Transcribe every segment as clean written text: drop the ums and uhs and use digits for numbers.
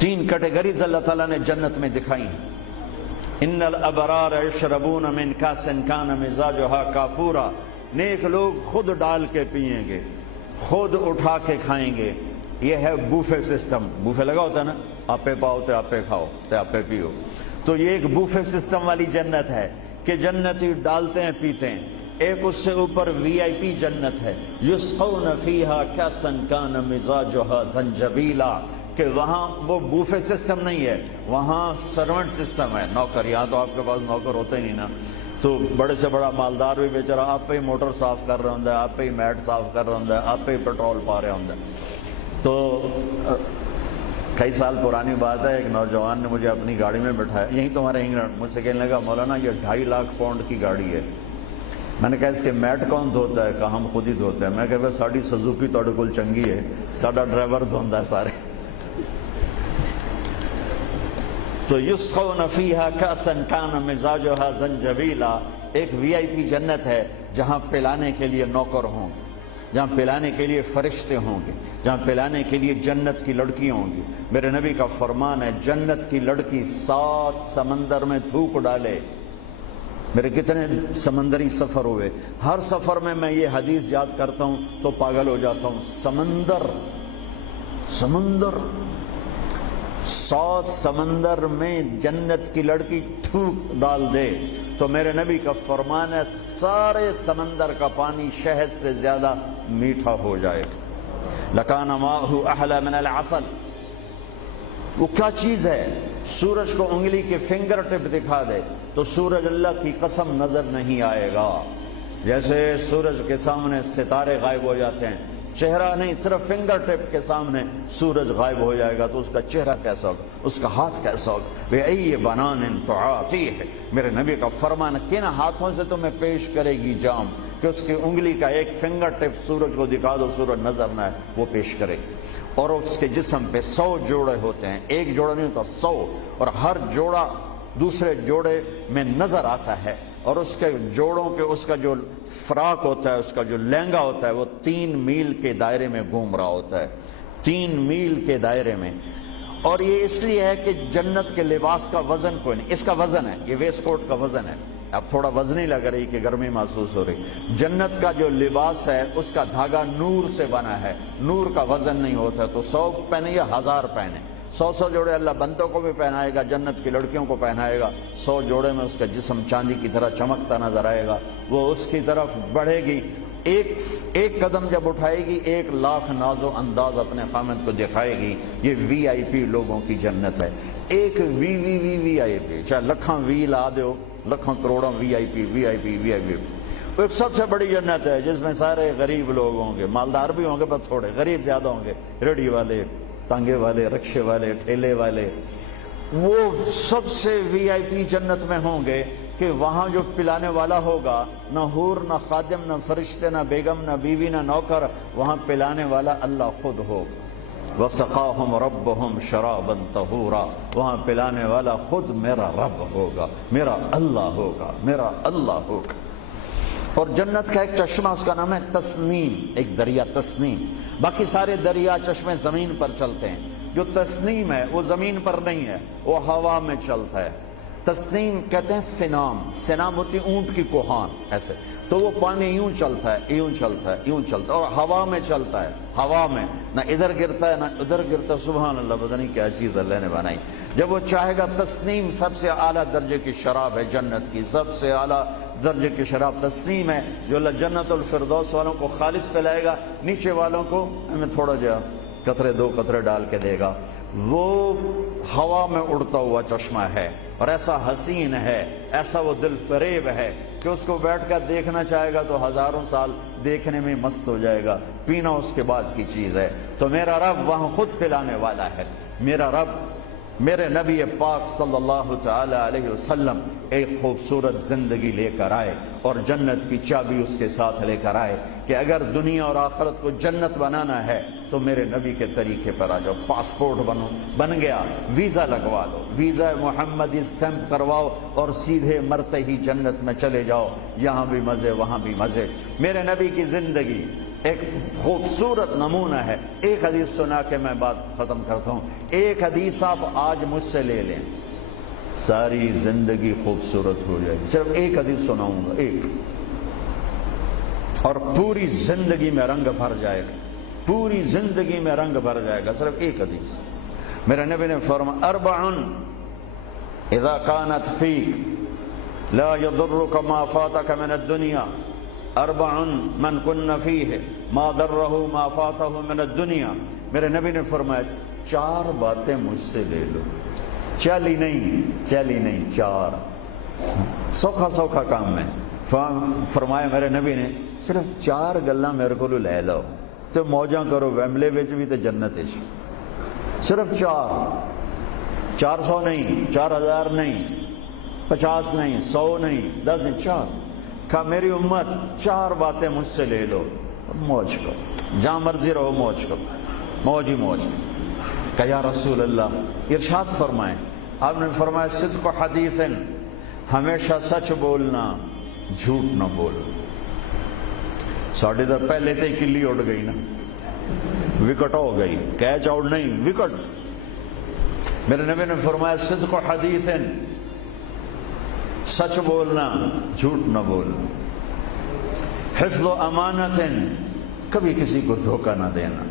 تین کیٹیگریز اللہ تعالیٰ نے جنت میں دکھائی ہیں۔ ان الابرار یشربون من کاس کان مزاجھا کافورا، نیک لوگ خود ڈال کے پیئیں گے، خود اٹھا کے کھائیں گے۔ یہ ہے بوفے سسٹم، بوفے لگا ہوتا ہے نا، آپے پاؤ تے آپے کھاؤ تے آپے پیو، تو یہ ایک بوفے سسٹم والی جنت ہے کہ جنتی ڈالتے ہیں پیتے ہیں۔ ایک اس سے اوپر وی آئی پی جنت ہے، یسقون فیہا کاسا کان مزاجھا زنجبیلا، کہ وہاں وہ بوفے سسٹم نہیں ہے، وہاں سرونٹ سسٹم ہے، نوکر۔ یہاں تو آپ کے پاس نوکر ہوتے ہی نہیں نا، تو بڑے سے بڑا مالدار بھی بیچارہ آپ پہ ہی موٹر صاف کر رہا ہوں، آپ پہ ہی میٹ صاف کر رہا ہوں، آپ پہ ہی پیٹرول پا رہا ہوں۔ تو کئی سال پرانی بات ہے، ایک نوجوان نے مجھے اپنی گاڑی میں بٹھایا، یہیں تمہارے انگلینڈ، مجھ سے کہنے لگا مولانا یہ 2.5 لاکھ پاؤنڈ کی گاڑی ہے۔ میں نے کہا اس کے میٹ کون دھوتا ہے؟ کہا ہم خود ہی دھوتے ہیں۔ میں کہا ساڑی سزوکی تھوڑے کول چنگی ہے، ساڈا ڈرائیور دھوندا ہے سارے۔ تو یسقون فیہا کاسا کان مزاجھا زنجبیلا، ایک وی آئی پی جنت ہے جہاں پلانے کے لیے نوکر ہوں گے، جہاں پلانے کے لیے فرشتے ہوں گے، جہاں پلانے کے لیے جنت کی لڑکی ہوں گی۔ میرے نبی کا فرمان ہے جنت کی لڑکی 7 سمندر میں تھوک ڈالے۔ میرے کتنے سمندری سفر ہوئے، ہر سفر میں میں یہ حدیث یاد کرتا ہوں تو پاگل ہو جاتا ہوں۔ سمندر 100 سمندر میں جنت کی لڑکی تھوک ڈال دے تو میرے نبی کا فرمان ہے سارے سمندر کا پانی شہد سے زیادہ میٹھا ہو جائے گا۔ لکان ماءہ احلی من العسل۔ وہ کیا چیز ہے؟ سورج کو انگلی کے فنگر ٹپ دکھا دے تو سورج اللہ کی قسم نظر نہیں آئے گا، جیسے سورج کے سامنے ستارے غائب ہو جاتے ہیں، چہرہ نہیں، صرف فنگر ٹپ کے سامنے سورج غائب ہو جائے گا تو اس کا چہرہ کیسا ہوگا، اس کا ہاتھ کیسا ہوگا؟ بِأَيِّ بَنَانٍ تُعَاطِيهِ۔ میرے نبی کا فرمان ہے کن ہاتھوں سے تمہیں پیش کرے گی جام کہ اس کی انگلی کا ایک فنگر ٹپ سورج کو دکھا دو، سورج نظر نہ ہے، وہ پیش کرے گی۔ اور اس کے جسم پہ 100 جوڑے ہوتے ہیں، ایک جوڑا نہیں ہوتا، 100، اور ہر جوڑا دوسرے جوڑے میں نظر آتا ہے، اور اس کے جوڑوں کے اس کا جو فراق ہوتا ہے، اس کا جو لہنگا ہوتا ہے، وہ 3 میل کے دائرے میں گھوم رہا ہوتا ہے، 3 میل کے دائرے میں۔ اور یہ اس لیے ہے کہ جنت کے لباس کا وزن کوئی نہیں، اس کا وزن ہے، یہ ویسٹ کوٹ کا وزن ہے، اب تھوڑا وزنی لگ رہی کہ گرمی محسوس ہو رہی۔ جنت کا جو لباس ہے اس کا دھاگا نور سے بنا ہے، نور کا وزن نہیں ہوتا، تو 100 پہنے یا 1000 پہنے، 100 جوڑے اللہ بندوں کو بھی پہنائے گا، جنت کی لڑکیوں کو پہنائے گا، 100 جوڑے میں اس کا جسم چاندی کی طرح چمکتا نظر آئے گا، وہ اس کی طرف بڑھے گی، ایک قدم جب اٹھائے گی 1 لاکھ ناز و انداز اپنے خامد کو دکھائے گی۔ یہ وی آئی پی لوگوں کی جنت ہے، ایک وی آئی پی، چاہے لکھاں وی لا دو، لکھاں کروڑوں وی آئی پی۔ وہ ایک سب سے بڑی جنت ہے جس میں سارے غریب لوگ ہوں گے، مالدار بھی ہوں گے بس تھوڑے، غریب زیادہ ہوں گے، ریڑھی والے، تانگے والے، رکشے والے، ٹھیلے والے، وہ سب سے وی آئی پی جنت میں ہوں گے کہ وہاں جو پلانے والا ہوگا، نہ حور، نہ خادم، نہ فرشتے، نہ بیگم، نہ بیوی، نہ نوکر، وہاں پلانے والا اللہ خود ہوگا۔ وَسَقَاهُمْ رَبُّهُمْ شَرَابًا طَهُورًا، وہاں پلانے والا خود میرا رب ہوگا، میرا اللہ ہوگا، میرا اللہ ہوگا۔ اور جنت کا ایک چشمہ، اس کا نام ہے تسنیم، ایک دریا تسنیم۔ باقی سارے دریا چشمے زمین پر چلتے ہیں، جو تسنیم ہے وہ زمین پر نہیں ہے، وہ ہوا میں چلتا ہے۔ تسنیم کہتے ہیں سنام ہوتی اونٹ کی کوہان، ایسے تو وہ پانی یوں چلتا ہے، یوں چلتا ہے، یوں چلتا ہے، اور ہوا میں چلتا ہے، ہوا میں نہ ادھر گرتا ہے نہ ادھر گرتا ہے۔ سبحان اللہ، پتہ نہیں کیا چیز اللہ نے بنائی۔ جب وہ چاہے گا، تسنیم سب سے اعلیٰ درجے کی شراب ہے جنت کی، سب سے اعلیٰ درجے کی شراب تسنیم ہے، جو اللہ جنت الفردوس والوں کو خالص پلائے گا، نیچے والوں کو ہمیں تھوڑا جا قطرے 2 قطرے ڈال کے دے گا۔ وہ ہوا میں اڑتا ہوا چشمہ ہے، اور ایسا حسین ہے، ایسا وہ دل فریب ہے کہ اس کو بیٹھ کر دیکھنا چاہے گا تو ہزاروں سال دیکھنے میں مست ہو جائے گا، پینا اس کے بعد کی چیز ہے۔ تو میرا رب وہاں خود پلانے والا ہے، میرا رب میرے نبی پاک صلی اللہ تعالی علیہ وسلم ایک خوبصورت زندگی لے کر آئے، اور جنت کی چابی اس کے ساتھ لے کر آئے کہ اگر دنیا اور آخرت کو جنت بنانا ہے تو میرے نبی کے طریقے پر آ جاؤ۔ پاسپورٹ بن گیا، ویزا لگوا لو، ویزا محمدی سٹیمپ کرواؤ اور سیدھے مرتے ہی جنت میں چلے جاؤ، یہاں بھی مزے وہاں بھی مزے۔ میرے نبی کی زندگی ایک خوبصورت نمونہ ہے. ایک حدیث سنا کے میں بات ختم کرتا ہوں. ایک حدیث آپ آج مجھ سے لے لیں، ساری زندگی خوبصورت ہو جائے گی. صرف ایک حدیث سناؤں گا، ایک، اور پوری زندگی میں رنگ بھر جائے گا، پوری زندگی میں رنگ بھر جائے گا. صرف ایک حدیث. میرے نبی نے فرمایا اربع اذا كانت فيك لا يضرك ما فاتك من الدنيا، اربع من كن فيه ما ضره ما فاته من الدنيا. میرے نبی نے فرمایا 4 باتیں مجھ سے لے لو. چلی نہیں 4 سوکھا سوکھا کام ہے. فرمایا میرے نبی نے صرف 4 گلاں میرے کو لے لو تو موجاں کرو ویملے وچ بھی تے جنت وچ. صرف 400 نہیں، 4000 نہیں، 50 نہیں، 100 نہیں، 10 نہیں، 4. کہا میری امت 4 باتیں مجھ سے لے لو، موج کرو، جہاں مرضی رہو موج کرو، موج ہی موج. کہا یا رسول اللہ، ارشاد فرمائیں. آپ نے فرمایا صدق حدیث، ہمیشہ سچ بولنا، جھوٹ نہ بولنا. ساڑھے تو پہلے تو کلی اڑ گئی نا، وکٹ ہو گئی، کیچ آؤٹ نہیں، وکٹ. میرے نبی نے فرمایا صدق حدیث، سچ بولنا، جھوٹ نہ بولنا. حفظ و امانت، کبھی کسی کو دھوکہ نہ دینا،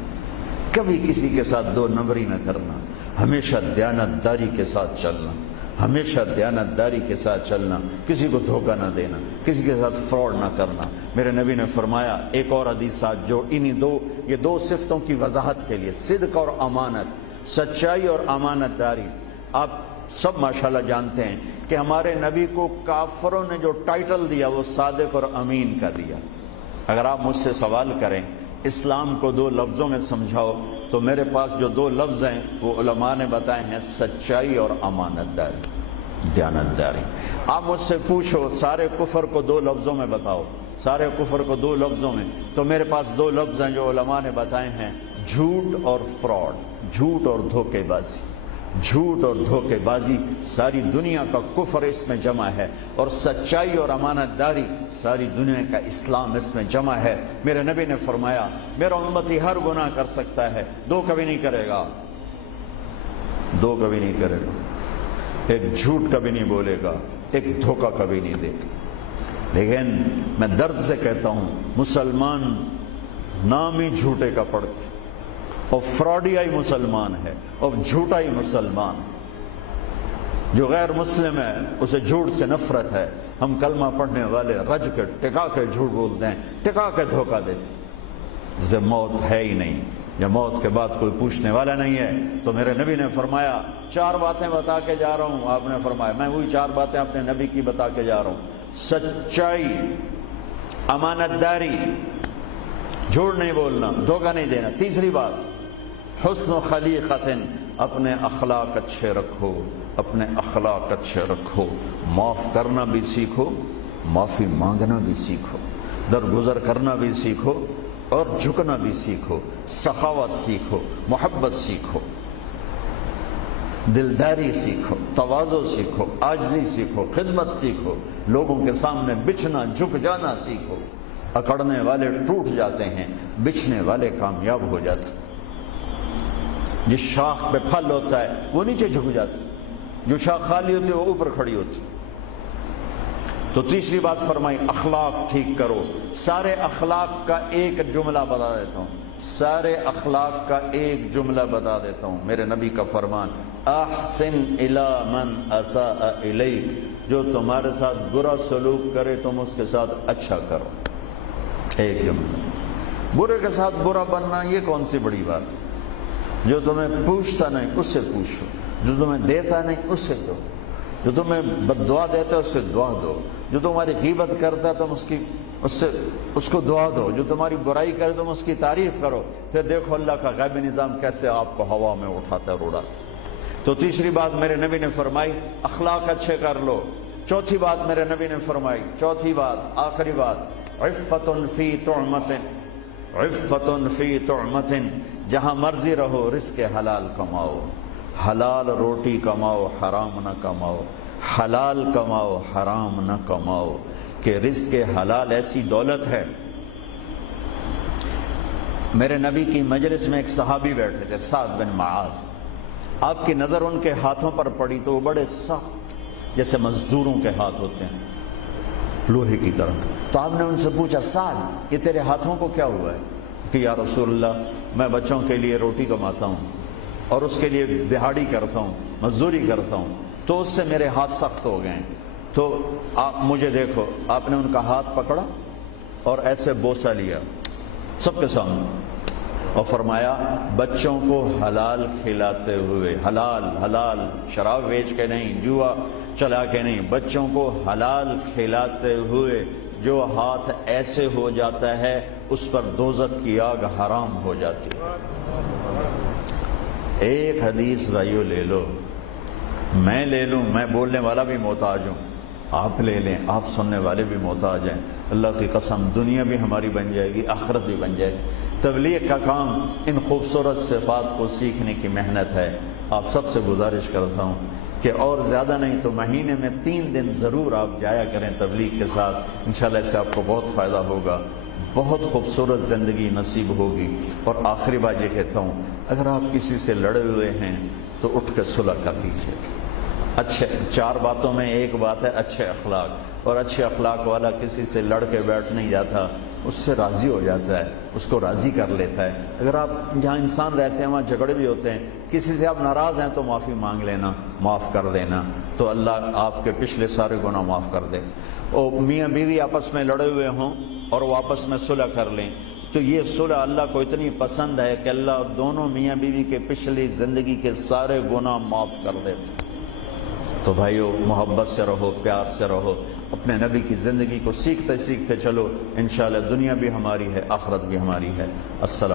کبھی کسی کے ساتھ 2 نمبری نہ کرنا، ہمیشہ دیانتداری کے ساتھ چلنا، ہمیشہ دیانتداری کے ساتھ چلنا، کسی کو دھوکہ نہ دینا، کسی کے ساتھ فراڈ نہ کرنا. میرے نبی نے فرمایا ایک اور حدیث جو یہ 2 صفتوں کی وضاحت کے لیے، صدق اور امانت، سچائی اور امانت داری. آپ سب ماشاءاللہ جانتے ہیں کہ ہمارے نبی کو کافروں نے جو ٹائٹل دیا وہ صادق اور امین کا دیا. اگر آپ مجھ سے سوال کریں اسلام کو 2 لفظوں میں سمجھاؤ تو میرے پاس جو 2 لفظ ہیں وہ علماء نے بتائے ہیں، سچائی اور امانت داری، دیانتداری. آپ مجھ سے پوچھو سارے کفر کو 2 لفظوں میں بتاؤ، سارے کفر کو 2 لفظوں میں، تو میرے پاس 2 لفظ ہیں جو علماء نے بتائے ہیں، جھوٹ اور فراڈ، جھوٹ اور دھوکے بازی. جھوٹ اور دھوکے بازی ساری دنیا کا کفر اس میں جمع ہے، اور سچائی اور امانت داری ساری دنیا کا اسلام اس میں جمع ہے. میرے نبی نے فرمایا میرا امتی ہر گناہ کر سکتا ہے، 2 کبھی نہیں کرے گا، 2 کبھی نہیں کرے گا. ایک جھوٹ کبھی نہیں بولے گا، ایک دھوکہ کبھی نہیں دے گا. لیکن میں درد سے کہتا ہوں مسلمان نام ہی جھوٹے کا پڑ کے، اور فراڈیائی مسلمان ہے، اور جھوٹائی مسلمان. جو غیر مسلم ہے اسے جھوٹ سے نفرت ہے. ہم کلمہ پڑھنے والے رج کے ٹکا کے جھوٹ بولتے ہیں، ٹکا کے دھوکہ دیتے ہیں. جسے موت ہے ہی نہیں، یا موت کے بعد کوئی پوچھنے والا نہیں ہے. تو میرے نبی نے فرمایا 4 باتیں بتا کے جا رہا ہوں. آپ نے فرمایا میں وہی 4 باتیں اپنے نبی کی بتا کے جا رہا ہوں. سچائی، امانت داری، جھوٹ نہیں بولنا، دھوکہ نہیں دینا. تیسری بات حسن و خلیقت، اپنے اخلاق اچھے رکھو، اپنے اخلاق اچھے رکھو. معاف کرنا بھی سیکھو، معافی مانگنا بھی سیکھو، درگزر کرنا بھی سیکھو، اور جھکنا بھی سیکھو. سخاوت سیکھو، محبت سیکھو، دلداری سیکھو، تواضع سیکھو، عاجزی سیکھو، خدمت سیکھو. لوگوں کے سامنے بچھنا، جھک جانا سیکھو. اکڑنے والے ٹوٹ جاتے ہیں، بچھنے والے کامیاب ہو جاتے ہیں. جس شاخ پہ پھل ہوتا ہے وہ نیچے جھک جاتی، جو شاخ خالی ہوتی ہے وہ اوپر کھڑی ہوتی. تو تیسری بات فرمائی اخلاق ٹھیک کرو. سارے اخلاق کا ایک جملہ بتا دیتا ہوں، سارے اخلاق کا ایک جملہ بتا دیتا ہوں. میرے نبی کا فرمان احسن الی من اساء الیک، جو تمہارے ساتھ برا سلوک کرے تم اس کے ساتھ اچھا کرو. ایک جملہ. برے کے ساتھ برا بننا یہ کون سی بڑی بات ہے؟ جو تمہیں پوچھتا نہیں اس سے پوچھو، جو تمہیں دیتا نہیں اس سے دو، جو تمہیں بد دعا دیتا ہے اس سے دعا دو، جو تمہاری غیبت کرتا ہے تم اس کو دعا دو، جو تمہاری برائی کرے تم اس کی تعریف کرو. پھر دیکھو اللہ کا غیبی نظام کیسے آپ کو ہوا میں اٹھاتا ہے اور اڑاتا. تو تیسری بات میرے نبی نے فرمائی اخلاق اچھے کر لو. چوتھی بات میرے نبی نے فرمائی، چوتھی بات آخری بات، عفت فی طعمت، عفت فی طعمت، جہاں مرضی رہو رزق حلال کماؤ، حلال روٹی کماؤ، حرام نہ کماؤ، حلال کماؤ، حرام نہ کماؤ. کہ رزق حلال ایسی دولت ہے میرے نبی کی مجلس میں ایک صحابی بیٹھے تھے، سعد بن معاذ۔ آپ کی نظر ان کے ہاتھوں پر پڑی تو وہ بڑے سخت جیسے مزدوروں کے ہاتھ ہوتے ہیں، لوہے کی طرح۔ تو آپ نے ان سے پوچھا، سعد یہ تیرے ہاتھوں کو کیا ہوا ہے؟ کہ یا رسول اللہ میں بچوں کے لیے روٹی کماتا ہوں اور اس کے لیے دہاڑی کرتا ہوں، مزدوری کرتا ہوں، تو اس سے میرے ہاتھ سخت ہو گئے ہیں، تو آپ مجھے دیکھو۔ آپ نے ان کا ہاتھ پکڑا اور ایسے بوسہ لیا سب کے سامنے اور فرمایا بچوں کو حلال کھلاتے ہوئے، حلال حلال، شراب بیچ کے نہیں، جوا چلا کے نہیں، بچوں کو حلال کھلاتے ہوئے جو ہاتھ ایسے ہو جاتا ہے اس پر دوزخ کی آگ حرام ہو جاتی ہے۔ ایک حدیث بھائیو لے لو، میں لے لوں، میں بولنے والا بھی محتاج ہوں، آپ لے لیں، آپ سننے والے بھی محتاج ہیں۔ اللہ کی قسم دنیا بھی ہماری بن جائے گی، آخرت بھی بن جائے گی۔ تبلیغ کا کام ان خوبصورت صفات کو سیکھنے کی محنت ہے۔ آپ سب سے گزارش کرتا ہوں کہ اور زیادہ نہیں تو مہینے میں 3 دن ضرور آپ جایا کریں تبلیغ کے ساتھ، انشاءاللہ اس سے آپ کو بہت فائدہ ہوگا، بہت خوبصورت زندگی نصیب ہوگی۔ اور آخری بات یہ کہتا ہوں، اگر آپ کسی سے لڑے ہوئے ہیں تو اٹھ کے صلح کر لیجیے۔ اچھے 4 باتوں میں ایک بات ہے اچھے اخلاق، اور اچھے اخلاق والا کسی سے لڑ کے بیٹھ نہیں جاتا، اس سے راضی ہو جاتا ہے، اس کو راضی کر لیتا ہے۔ اگر آپ جہاں انسان رہتے ہیں وہاں جھگڑے بھی ہوتے ہیں، کسی سے آپ ناراض ہیں تو معافی مانگ لینا، معاف کر دینا، تو اللہ آپ کے پچھلے سارے گناہ معاف کر دے۔ اور میاں بیوی آپس میں لڑے ہوئے ہوں اور وہ آپس میں صلح کر لیں تو یہ صلح اللہ کو اتنی پسند ہے کہ اللہ دونوں میاں بیوی کے پچھلی زندگی کے سارے گناہ معاف کر دے۔ تو بھائیو محبت سے رہو، پیار سے رہو، اپنے نبی کی زندگی کو سیکھتے سیکھتے چلو، انشاءاللہ دنیا بھی ہماری ہے، آخرت بھی ہماری ہے۔ السلام